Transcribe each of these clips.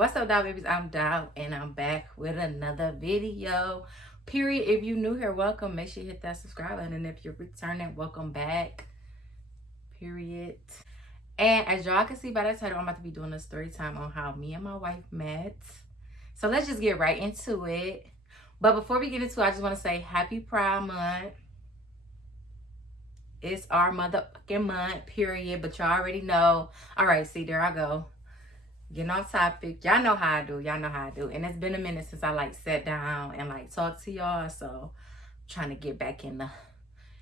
What's up, doll babies? I'm Doll and I'm back with another video. Period. If you're new here, welcome. Make sure you hit that subscribe button, and if you're returning, welcome back. Period. And as y'all can see by the title, I'm about to be doing a story time on how me and my wife met. So let's just get right into it. But before we get into it, I just want to say happy Pride Month. It's our motherfucking month, period. But y'all already know. All right, see, there I go. Getting off topic. Y'all know how I do. Y'all know how I do. And it's been a minute since I sat down and talked to y'all. So I'm trying to get back in the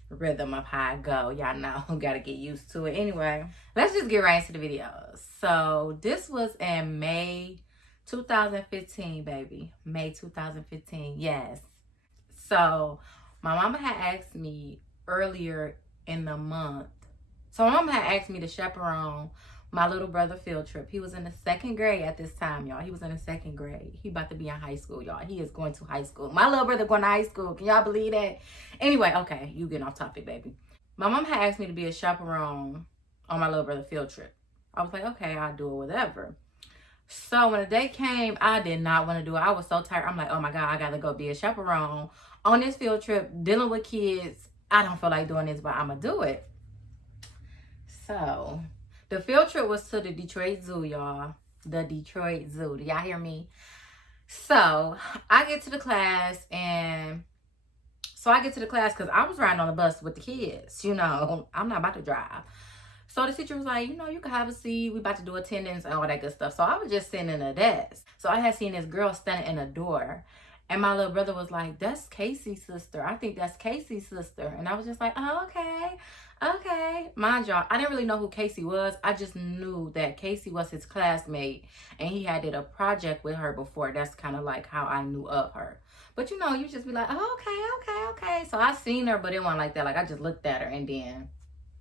rhythm of how I go. Y'all know. Gotta get used to it. Anyway, let's just get right into the video. So this was in May 2015, baby. May 2015. Yes. So my mama had asked me earlier in the month. So my mama had asked me to chaperone my little brother field trip. He was in the 2nd grade at this time, y'all. He was in the 2nd grade. He about to be in high school, y'all. He is going to high school. My little brother going to high school. Can y'all believe that? Anyway, okay, you getting off topic, baby. My mom had asked me to be a chaperone on my little brother field trip. I was like, okay, I'll do it, whatever. So when the day came, I did not want to do it. I was so tired. I'm like, oh my God, I got to go be a chaperone on this field trip, dealing with kids. I don't feel like doing this, but I'm going to do it. So the field trip was to the Detroit Zoo, y'all. The Detroit Zoo. Do y'all hear me? So I get to the class, and because I was riding on the bus with the kids. You know, I'm not about to drive. So the teacher was like, you know, you can have a seat. We about to do attendance and all that good stuff. So I was just sitting in a desk. So I had seen this girl standing in a door. And my little brother was like, that's Casey's sister. I think that's Casey's sister. And I was just like, oh, okay. Okay. Mind y'all, I didn't really know who Casey was. I just knew that Casey was his classmate. And he had did a project with her before. That's kind of like how I knew of her. But you know, you just be like, oh, okay. So I seen her, but it wasn't like that. Like I just looked at her and then,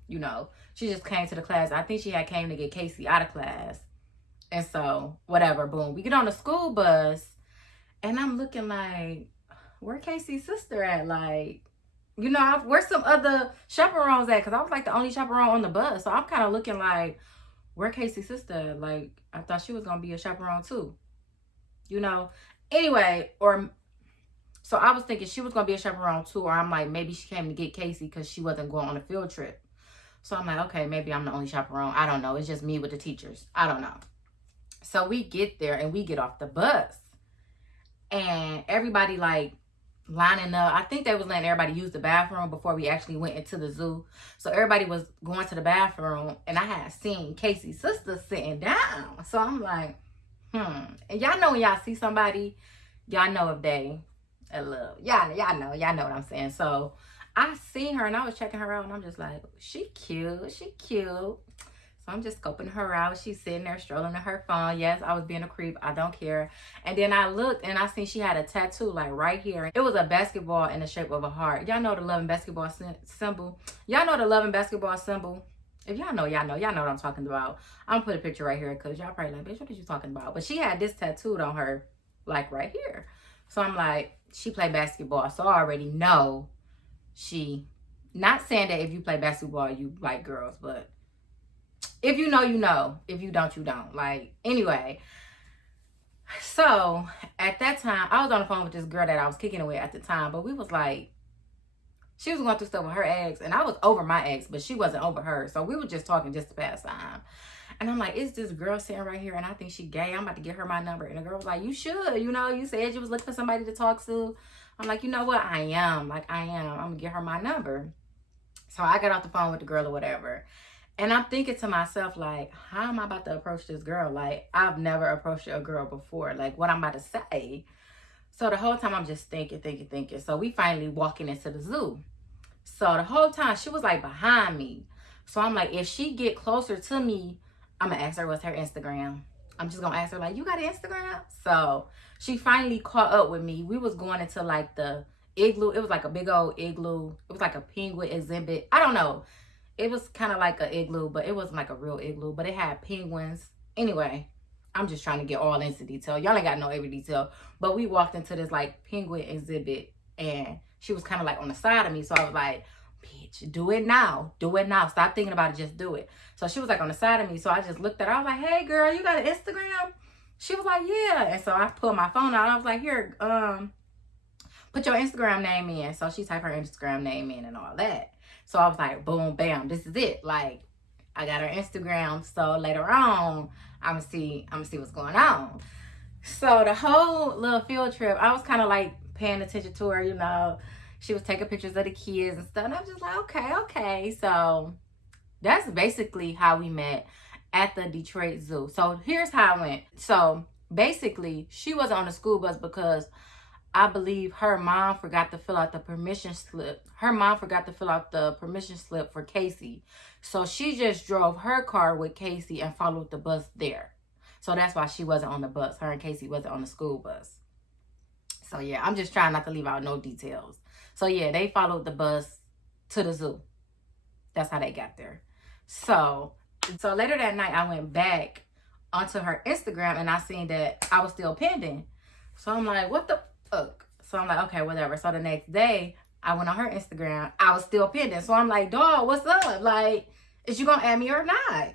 you know, she just came to the class. I think she had came to get Casey out of class. And so, whatever, boom. We get on the school bus. And I'm looking like, where Casey's sister at? Like, you know, where's some other chaperones at? Because I was like the only chaperone on the bus. So I'm kind of looking like, where Casey's sister at? Like, I thought she was going to be a chaperone too. You know? Anyway, so I was thinking she was going to be a chaperone too. Or I'm like, maybe she came to get Casey because she wasn't going on a field trip. So I'm like, okay, maybe I'm the only chaperone. I don't know. It's just me with the teachers. I don't know. So we get there and we get off the bus. And everybody lining up. I think they was letting everybody use the bathroom before we actually went into the zoo. So everybody was going to the bathroom, and I had seen Casey's sister sitting down. So I'm like, And y'all know when y'all see somebody, y'all know if they a little, y'all know what I'm saying. So I seen her and I was checking her out, and I'm just like, she cute. So I'm just scoping her out. She's sitting there strolling on her phone. Yes, I was being a creep. I don't care. And then I looked and I seen she had a tattoo right here. It was a basketball in the shape of a heart. Y'all know the love and basketball symbol. Y'all know the love and basketball symbol. If y'all know, y'all know what I'm talking about. I'm gonna put a picture right here because y'all probably like, bitch, what are you talking about? But she had this tattooed on her, right here. So I'm like, she played basketball. So I already know not saying that if you play basketball, you like girls, but if you know, you know. If you don't, you don't. Anyway. So, at that time, I was on the phone with this girl that I was kicking it with at the time. But we was she was going through stuff with her ex. And I was over my ex, but she wasn't over her. So, we were just talking just to pass time. And I'm like, is this girl sitting right here? And I think she gay. I'm about to get her my number. And the girl was like, you should. You know, you said you was looking for somebody to talk to. I'm like, you know what? I am. I'm going to get her my number. So, I got off the phone with the girl or whatever. And I'm thinking to myself, how am I about to approach this girl? I've never approached a girl before. What I'm about to say. So the whole time I'm just thinking. So we finally walking into the zoo. So the whole time she was behind me. So I'm like, if she get closer to me, I'm going to ask her what's her Instagram. I'm just going to ask her, you got an Instagram? So she finally caught up with me. We was going into the igloo. It was a big old igloo. It was a penguin exhibit. I don't know. It was kind of like an igloo, but it wasn't a real igloo. But it had penguins. Anyway, I'm just trying to get all into detail. Y'all ain't got to know every detail. But we walked into this penguin exhibit. And she was kind of on the side of me. So I was like, bitch, do it now. Do it now. Stop thinking about it. Just do it. So she was on the side of me. So I just looked at her. I was like, hey, girl, you got an Instagram? She was like, yeah. And so I pulled my phone out. I was like, here, put your Instagram name in. So she typed her Instagram name in and all that. So I was like, boom, bam, this is it. Like, I got her Instagram. So later on, I'm gonna see what's going on. So the whole little field trip, I was kind of like paying attention to her, you know. She was taking pictures of the kids and stuff. And I was just like, okay. So that's basically how we met at the Detroit Zoo. So here's how it went. So basically, she was on the school bus because I believe her mom forgot to fill out the permission slip. Her mom forgot to fill out the permission slip for Casey. So she just drove her car with Casey and followed the bus there. So that's why she wasn't on the bus. Her and Casey wasn't on the school bus. So yeah, I'm just trying not to leave out no details. So yeah, they followed the bus to the zoo. That's how they got there. So later that night, I went back onto her Instagram and I seen that I was still pending. So I'm like, what the fuck? So I'm like, okay, whatever. So the next day, I went on her Instagram. I was still pending. So I'm like, dog, what's up? Like, is you gonna add me or not?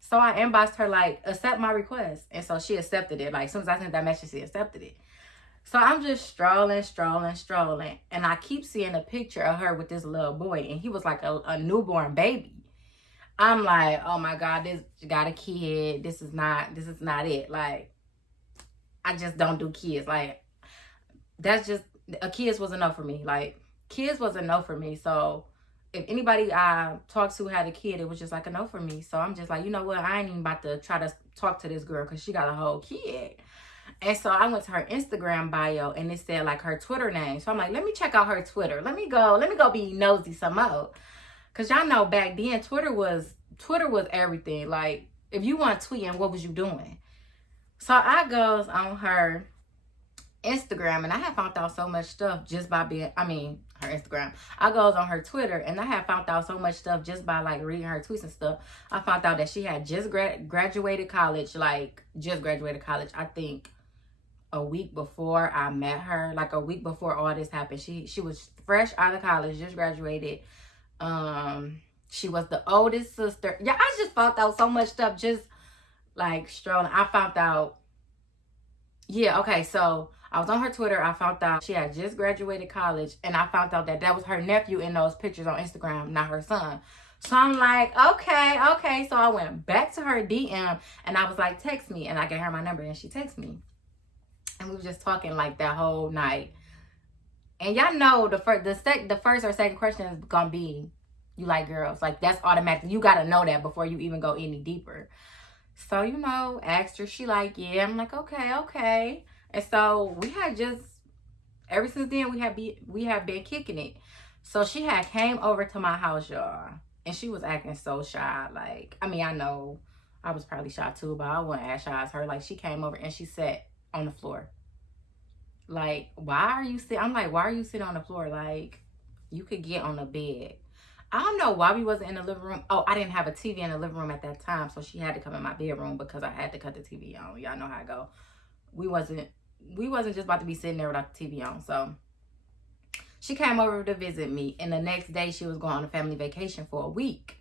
So I inboxed her, like, accept my request. And so she accepted it. Like, as soon as I sent that message, she accepted it. So I'm just strolling. And I keep seeing a picture of her with this little boy. And he was like a newborn baby. I'm like, oh my God, this got a kid. This is not it. Like, I just don't do kids. Like, that's just, kids was a no for me. Like, kids was a no for me. So if anybody I talked to had a kid, it was just like a no for me. So I'm just like, you know what? I ain't even about to try to talk to this girl because she got a whole kid. And so I went to her Instagram bio and it said like her Twitter name. So I'm like, let me check out her Twitter. Let me go be nosy some more. Cause y'all know back then Twitter was everything. Like, if you weren't tweeting, what was you doing? So I goes on her Instagram and I had found out so much stuff just by being, her Instagram. I goes on her Twitter and I had found out so much stuff just by like reading her tweets and stuff. I found out that she had just graduated college, I think a week before I met her, like a week before all this happened. She was fresh out of college, just graduated. She was the oldest sister. Yeah, I just found out so much stuff just like strolling. I found out, yeah, okay, so I was on her Twitter. I found out she had just graduated college, and I found out that was her nephew in those pictures on Instagram, not her son. So I'm like, okay. So I went back to her DM, and I was like, text me, and I gave her my number, and she texted me. And we were just talking like that whole night. And y'all know the first or second question is gonna be, you like girls? Like, that's automatic. You gotta know that before you even go any deeper. So, you know, asked her. She like, yeah. I'm like, okay. And so we had just, ever since then, we have been kicking it. So she had came over to my house, y'all. And she was acting so shy. Like, I know I was probably shy too, but I wasn't as shy as her. Like, she came over and she sat on the floor. Like, why are you sitting on the floor? Like, you could get on the bed. I don't know why we wasn't in the living room. Oh, I didn't have a TV in the living room at that time, so she had to come in my bedroom because I had to cut the TV on. Y'all know how I go. We wasn't just about to be sitting there without the TV on. So she came over to visit me, and the next day she was going on a family vacation for a week.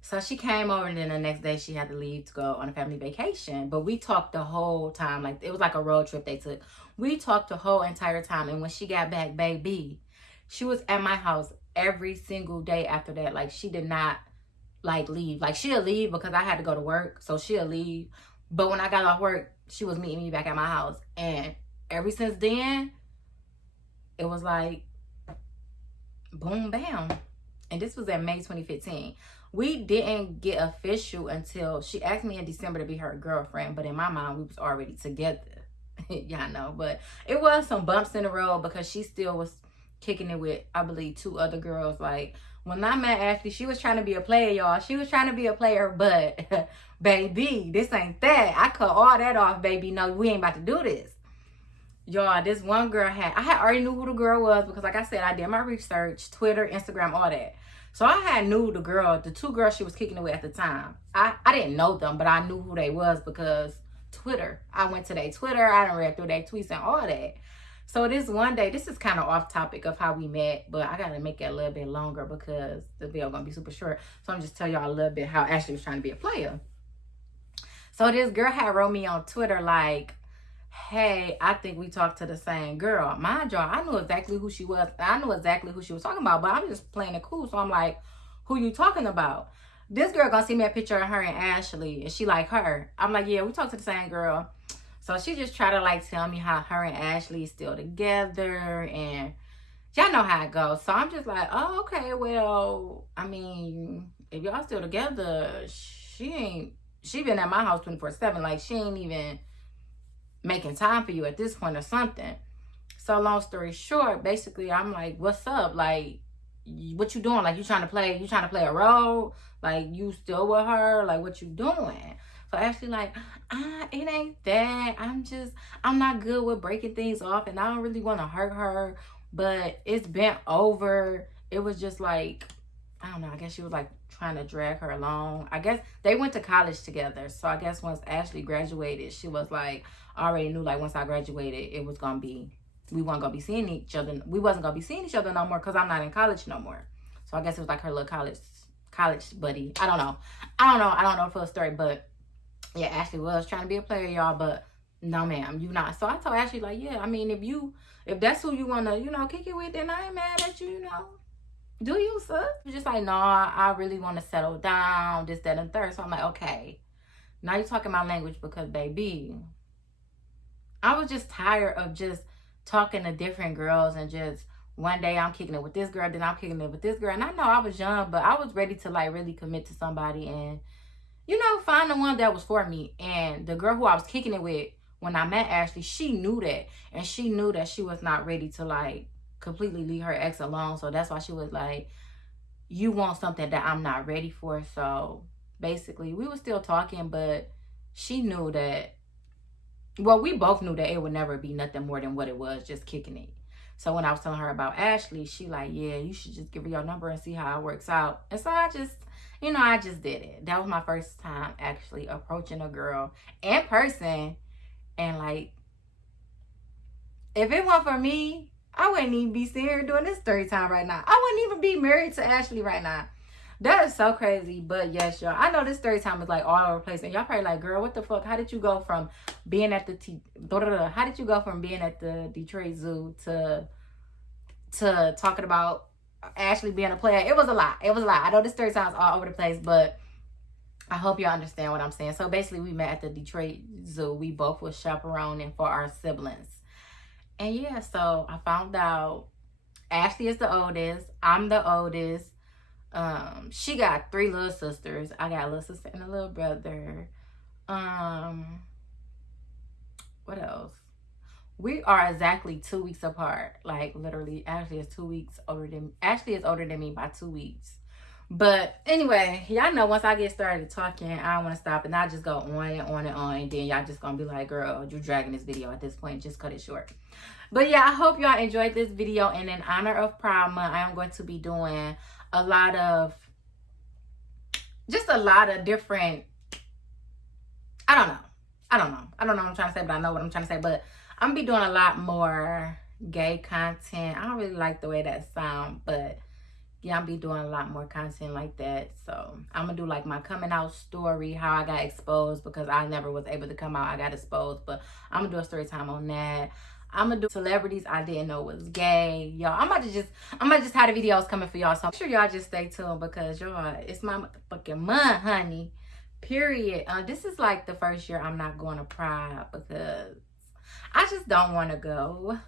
So she came over, and then the next day she had to leave to go on a family vacation. But we talked the whole time. Like, it was like a road trip they took. We talked the whole entire time. And when she got back, baby, she was at my house every single day after that. Like, she did not, like, leave. Like, she'll leave because I had to go to work. So she'll leave. But when I got off work, she was meeting me back at my house. And ever since then, it was like, boom, bam. And this was in May 2015. We didn't get official until she asked me in December to be her girlfriend. But in my mind, we was already together. Y'all know. But it was some bumps in the road because she still was kicking it with, I believe, 2 other girls. Like, when I met Ashley, she was trying to be a player, y'all. She was trying to be a player, but baby, this ain't that. I cut all that off, baby. No, we ain't about to do this. Y'all, this one girl I already knew who the girl was because, like I said, I did my research, Twitter, Instagram, all that. So I knew the 2 girls she was kicking it with at the time. I didn't know them, but I knew who they was because Twitter. I went to their Twitter. I done read through their tweets and all that. So this one day, this is kind of off topic of how we met, but I got to make it a little bit longer because the video going to be super short. So I'm just telling y'all a little bit how Ashley was trying to be a player. So this girl had wrote me on Twitter like, hey, I think we talked to the same girl. Mind y'all, I knew exactly who she was. I knew exactly who she was talking about, but I'm just playing it cool. So I'm like, who you talking about? This girl gonna see me a picture of her and Ashley, and she like her. I'm like, yeah, we talked to the same girl. So she just tried to like tell me how her and Ashley still together, and y'all know how it goes. So I'm just like, oh, okay, well, I mean, if y'all still together, she been at my house 24/7. Like, she ain't even making time for you at this point or something. So long story short, basically I'm like, what's up? Like, what you doing? Like, you trying to play a role? Like, you still with her? Like, what you doing? So Ashley like, it ain't that. I'm not good with breaking things off, and I don't really want to hurt her, but it's been over. It was just like, I don't know, I guess she was like trying to drag her along. I guess they went to college together. So I guess once Ashley graduated, she was like, I already knew like once I graduated, it was gonna be, we wasn't gonna be seeing each other. We wasn't gonna be seeing each other no more because I'm not in college no more. So I guess it was like her little college buddy. I don't know the full story, but yeah, Ashley was trying to be a player, y'all, but no ma'am, you not. So I told Ashley like, yeah, I mean, if that's who you wanna, kick it with, then I ain't mad at you, Do you, sis? Just like, no, I really want to settle down, this, that, and third. So I'm like, okay, now you're talking my language because, baby, I was just tired of just talking to different girls and just one day I'm kicking it with this girl, then I'm kicking it with this girl. And I know I was young, but I was ready to like really commit to somebody and, find the one that was for me. And the girl who I was kicking it with when I met Ashley, she knew that. And she knew that she was not ready to like completely leave her ex alone. So that's why she was like, you want something that I'm not ready for. So basically we were still talking, but she knew that, well, we both knew that it would never be nothing more than what it was, just kicking it. So when I was telling her about Ashley, she like, yeah, you should just give her your number and see how it works out. And so I just did it. That was my first time actually approaching a girl in person. And like, if it weren't for me, I wouldn't even be sitting here doing this story time right now. I wouldn't even be married to Ashley right now. That is so crazy. But yes, y'all, I know this story time is like all over the place. And y'all probably like, girl, what the fuck? How did you go from being at the Detroit Zoo to talking about Ashley being a player? It was a lot. I know this story time is all over the place, but I hope y'all understand what I'm saying. So basically we met at the Detroit Zoo. We both were chaperoning for our siblings. And yeah, so I found out Ashley is the oldest. I'm the oldest. She got 3 little sisters. I got a little sister and a little brother. What else? We are exactly 2 weeks apart. Like literally, Ashley is older than me by 2 weeks. But anyway, y'all know once I get started talking, I don't want to stop, and I just go on and on and on, and then y'all just gonna be like, girl, you're dragging this video at this point. Just cut it short. But yeah, I hope y'all enjoyed this video. And in honor of Pride Month, I am going to be doing a lot of different, I don't know what I'm trying to say, but I know what I'm trying to say. But I'm gonna be doing a lot more gay content. I don't really like the way that sounds, but yeah, I'll be doing a lot more content like that. So I'm gonna do like my coming out story, how I got exposed, because I never was able to come out. I got exposed, but I'm gonna do a story time on that. I'm gonna do celebrities I didn't know was gay. Y'all, I'm about to just have the videos coming for y'all. So make sure y'all just stay tuned, because y'all, it's my motherfucking month, honey. Period. This is like the first year I'm not going to Pride because I just don't want to go.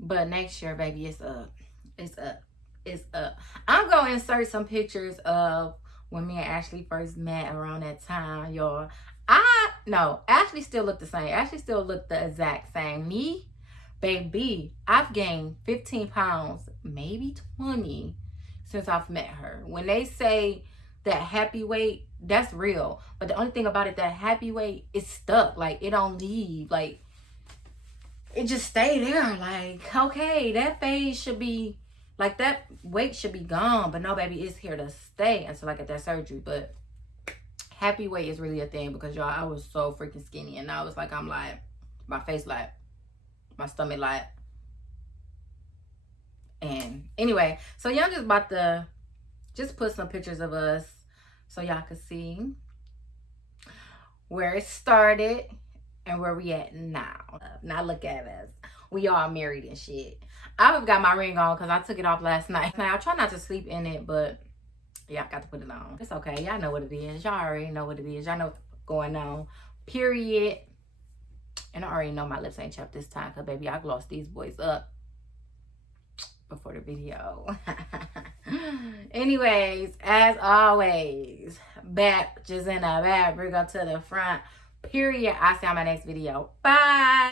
But next year, baby, it's up. It's up. It's up. I'm going to insert some pictures of when me and Ashley first met around that time, y'all. Ashley still looked the same. Ashley still looked the exact same. Me, baby, I've gained 15 pounds, maybe 20, since I've met her. When they say that happy weight, that's real. But the only thing about it, that happy weight is stuck. Like, it don't leave. Like, it just stay there. Like, okay, that phase should be, like, that weight should be gone. But no, baby, it's here to stay until I get that surgery. But happy weight is really a thing, because y'all, I was so freaking skinny. And now it's like, I'm like, my face like, my stomach like. And anyway, so y'all just about to just put some pictures of us so y'all can see where it started and where we at now. Now look at us. We all married and shit. I've got my ring on because I took it off last night. Now I try not to sleep in it, but yeah, I got to put it on. It's okay. Y'all know what it is. Y'all already know what it is. Y'all know what's going on. Period. And I already know my lips ain't chapped this time because baby, I glossed these boys up before the video. Anyways, as always, back just in a bad, bring up to the front. Period. I'll see you on my next video. Bye.